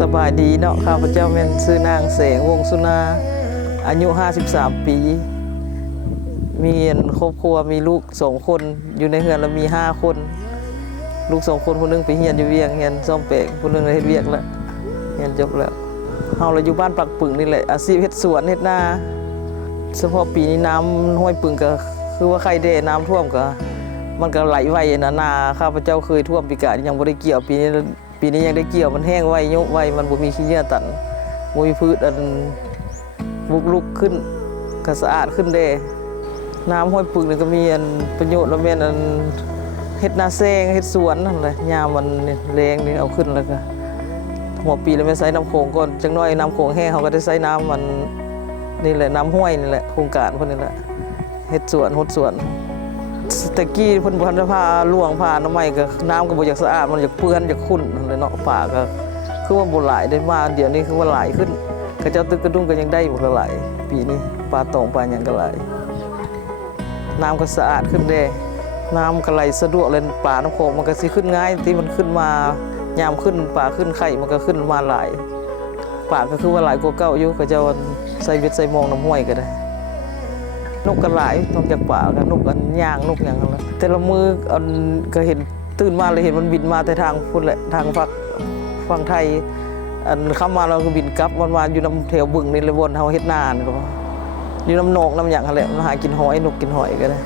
สบายดีเนาะข้าพเจ้าเป็นชื่อนางแสงวงสุนาอายุ53 ปีมีครอบครัวมีลูก2 คนอยู่ในเฮือนแล้วมี5 คนลูก2 คนคนนึงไปเรียนอยู่เวียงเรียนซ่อมแปลงคนนึงเฮ็ดเวียกแล้วเรียนจบแล้วเฮาเราอยู่บ้านปักปึ่งนี่แหละอาชีพเฮ็ดสวนเฮ็ดนาเฉพาะปีนี้น้ำห้วยปึ่งก็คือว่าใครได้น้ำท่วมก็มันก็ไหลไวนะนาข้าพเจ้าเคยท่วมปีกายยังบ่ได้เกี่ยวปีนี้ยังได้เกี่ยวมันแห้งไวยุไวมันบ่มีขี้เหงื่อตันบ่มีพืชอันบุกลุกขึ้นก็สะอาดขึ้นเด้น้ำห้วยปึ่งนี่ก็มีอันประโยชน์แล้วแม่นอันเฮ็ดนาแซงเฮ็ดสวนนั่นแหละยามมันแรงนี่เอาขึ้นแล้วก็หัวปีแล้วแม่ใช้น้ำโขงก่อนจังน้อยน้ำโขงแห้งเขาก็ได้ใช้น้ำมันนี่แหละน้ำห้วยนี่แหละโครงการเพิ่นนี่แหละเฮ็ดสวนหดสวนตะกี้เพิ่นบ่ทันได้พาล่วงผ่านน้ำใหม่ก็น้ำก็บ่อยากสะอาดมันอยากเปื้อนอยากขุ่นนั่นแหละเนาะป่าก็คือว่าบ่หลายได้มาเดี๋ยวนี้คือว่าหลายขึ้นเขาเจ้าตึกกระดุ้งก็ยังได้บ่หลายปีนี้ปลาตองปลาหยังก็หลายน้ำก็สะอาดขึ้นเด้น้ำก็ไหลสะดวกเลยปลาน้ำโขงมันก็สิขึ้นง่ายที่มันขึ้นมายามขึ้นปลาขึ้นไข่มันก็ขึ้นมาหลายปลาก็คือว่าหลายกว่าเก่าอยู่เขาเจ้าใส่เบ็ดใส่มองน้ำห้วยก็ได้นกก็หลายนอกจากป่าก็นกอันย่างนกอย่างนั้นแหละแต่ละมืออันก็เห็นตื่นมาเลยเห็นมันบินมาแต่ทางพุ่นแหละทางฝั่งไทยอันเข้ามาเราก็บินกลับมันมาอยู่น้ำแถวบึงนี่เลยวนเฮาเฮ็ดนานี่ก็อยู่น้ำนองน้ำอย่างนั่นแหละมันหากินหอยนกกินหอยก็ได้